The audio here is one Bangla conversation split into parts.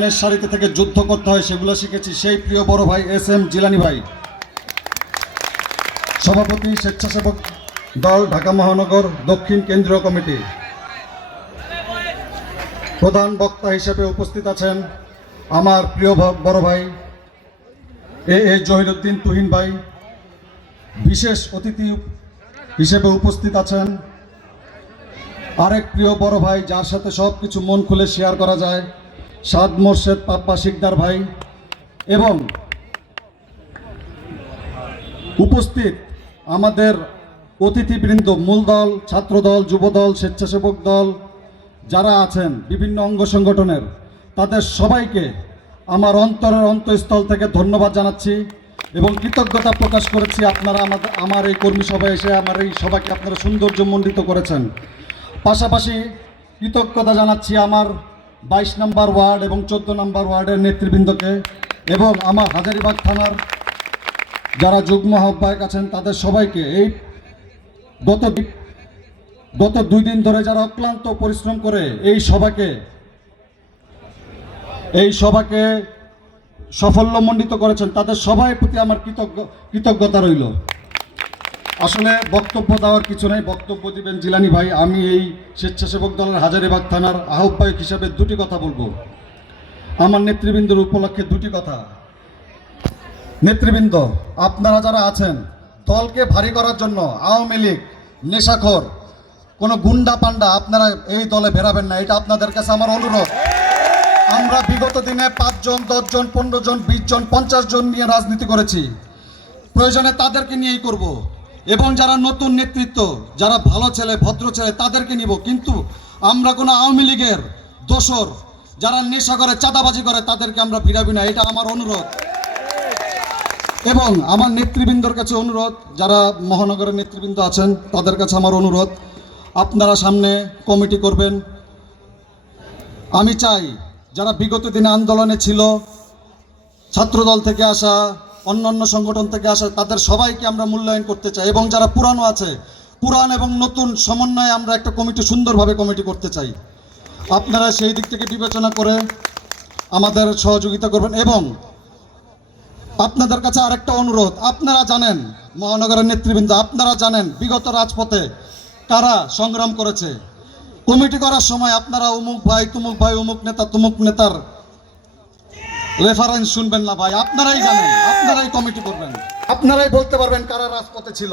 সামনের সারিতে থেকে যুদ্ধ করতে হয় সেগুলো শিখেছি সেই প্রিয় বড় ভাই SM জিলানী ভাই, সভাপতি স্বেচ্ছাসেবক দল ঢাকা মহানগর দক্ষিণ কেন্দ্রীয় কমিটি। প্রধান বক্তা হিসেবে উপস্থিত আছেন আমার প্রিয় বড় ভাই AA জহিরুদ্দিন তুহিন ভাই। বিশেষ অতিথি হিসেবে উপস্থিত আছেন আরেক প্রিয় বড় ভাই, যার সাথে সব কিছু মন খুলে শেয়ার করা যায়, সাদ মোর্শেদ পাপ্পা শিকদার ভাই। এবং উপস্থিত আমাদের অতিথিবৃন্দ, মূলদল, ছাত্রদল, যুবদল, স্বেচ্ছাসেবক দল যারা আছেন বিভিন্ন অঙ্গ সংগঠনের, তাদের সবাইকে আমার অন্তরের অন্তঃস্থল থেকে ধন্যবাদ জানাচ্ছি এবং কৃতজ্ঞতা প্রকাশ করেছি। আপনারা আমার এই কর্মী সভায় এসে আমার এই সভাকে আপনারা সৌন্দর্যমণ্ডিত করেছেন। পাশাপাশি কৃতজ্ঞতা জানাচ্ছি আমার 22 নম্বর ওয়ার্ড এবং 14 নম্বর ওয়ার্ডের নেতৃবৃন্দকে এবং আমার হাজারীবাগ থানার যারা যুগ্ম আহ্বায়ক আছেন তাদের সবাইকে। এই গত 2 দিন ধরে যারা অক্লান্ত পরিশ্রম করে এই সভাকে সাফল্যমণ্ডিত করেছেন, তাদের সবাই প্রতি আমার কৃতজ্ঞতা রইল। আসলে বক্তব্য দেওয়ার কিছু নেই, বক্তব্য দিবেন জিলানী ভাই। আমি এই স্বেচ্ছাসেবক দলের হাজারীবাগ থানার আহ্বায়ক হিসাবে 2টি কথা বলবো, আমার নেতৃবৃন্দের উপলক্ষে 2টি কথা। নেতৃবৃন্দ, আপনারা যারা আছেন দলকে ভারী করার জন্য আওয়ামী লীগ, নেশাখোর, কোনো গুন্ডা পান্ডা আপনারা এই দলে বেরাবেন না, এটা আপনাদের কাছে আমার অনুরোধ। আমরা বিগত দিনে 5 জন, 10 জন, 15 জন, 20 জন, 50 জন নিয়ে রাজনীতি করেছি, প্রয়োজনে তাদেরকে নিয়েই করব। এবং যারা নতুন নেতৃত্ব, যারা ভালো ছেলে, ভদ্র ছেলে, তাদেরকে নিব। কিন্তু আমরা কোনো আওয়ামী লীগের দোসর, যারা নেশা করে, চাঁদাবাজি করে, তাদেরকে আমরা ভিড়াবি না, এটা আমার অনুরোধ। এবং আমার নেতৃবৃন্দর কাছে অনুরোধ, যারা মহানগরের নেতৃবৃন্দ আছেন তাদের কাছে আমার অনুরোধ, আপনারা সামনে কমিটি করবেন। আমি চাই যারা বিগত দিনে আন্দোলনে ছিল, ছাত্রদল থেকে আসা, অন্যান্য সংগঠন থেকে আসা, তাদের সবাইকে আমরা মূল্যায়ন করতে চাই। এবং যারা পুরানো আছে, পুরান এবং নতুন সমন্বয়ে আমরা একটা কমিটি, সুন্দরভাবে কমিটি করতে চাই। আপনারা সেই দিক থেকে বিবেচনা করে আমাদের সহযোগিতা করবেন। এবং আপনাদের কাছে আরেকটা অনুরোধ, আপনারা জানেন, মহানগরের নেতৃবৃন্দ আপনারা জানেন বিগত রাজপথে কারা সংগ্রাম করেছে। কমিটি করার সময় আপনারা অমুক ভাই, তুমুক ভাই, অমুক নেতা, তুমুক নেতার রেফারেন্স শুনবেন না ভাই। আপনারাই জানেন, আপনারাই কমিটি করবেন, আপনারাই বলতে পারবেন কারা রাজপথে ছিল।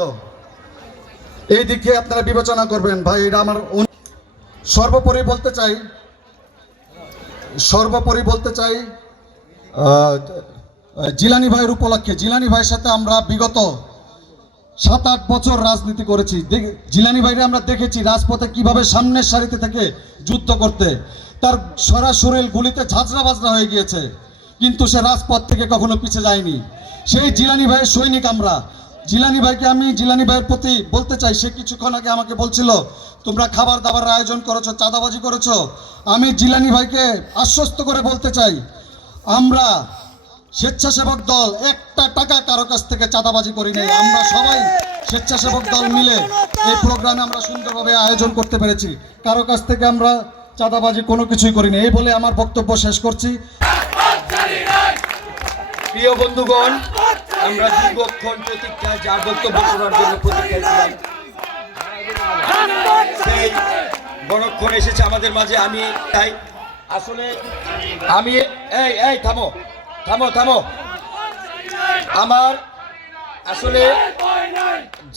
এই দিকে আপনারা বিবেচনা করবেন ভাই। এটা আমার সর্বোপরি বলতে চাই জিলানী ভাইয়ের উপলক্ষে। জিলানী ভাইয়ের সাথে আমরা বিগত 7-8 বছর রাজনীতি করেছি। জিলানী ভাইরে আমরা দেখেছি রাজপথে কিভাবে সামনের সারিতে থেকে যুদ্ধ করতে, তার সারা শরীর গুলিতে ঝাঁঝরা বাজরা হয়ে গিয়েছে, কিন্তু সে রাজপথ থেকে কখনো পিছিয়ে যায়নি। সেই জিলানী ভাইয়ের সৈনিক আমরা। জিলানী ভাইয়ের প্রতি বলতে চাই, সে কিছুক্ষণ আগে আমাকে বলছিল তোমরা খাবার দাবারের আয়োজন করেছো, চাঁদাবাজি করেছো। আমি জিলানী ভাইকে আশ্বস্ত করে বলতে চাই, আমরা স্বেচ্ছাসেবক দল 1টা টাকা কারো কাছ থেকে চাঁদাবাজি করি নাই। আমরা সবাই স্বেচ্ছাসেবক দল মিলে এই প্রোগ্রামে আমরা সুন্দরভাবে আয়োজন করতে পেরেছি। কারো কাছ থেকে আমরা চাঁদাবাজি কোনো কিছুই করি না। এই বলে আমার বক্তব্য শেষ করছি। প্রিয় বন্ধুগণ, আমরা দীর্ঘক্ষণ প্রতীক্ষা, যার বক্তব্য শোনার জন্য প্রতীক্ষা ছিলাম, সেই বড়ক্ষণ এসেছে আমাদের মাঝে। আমি তাই আসলে এই থামো আমার আসলে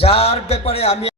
যার ব্যাপারে আমি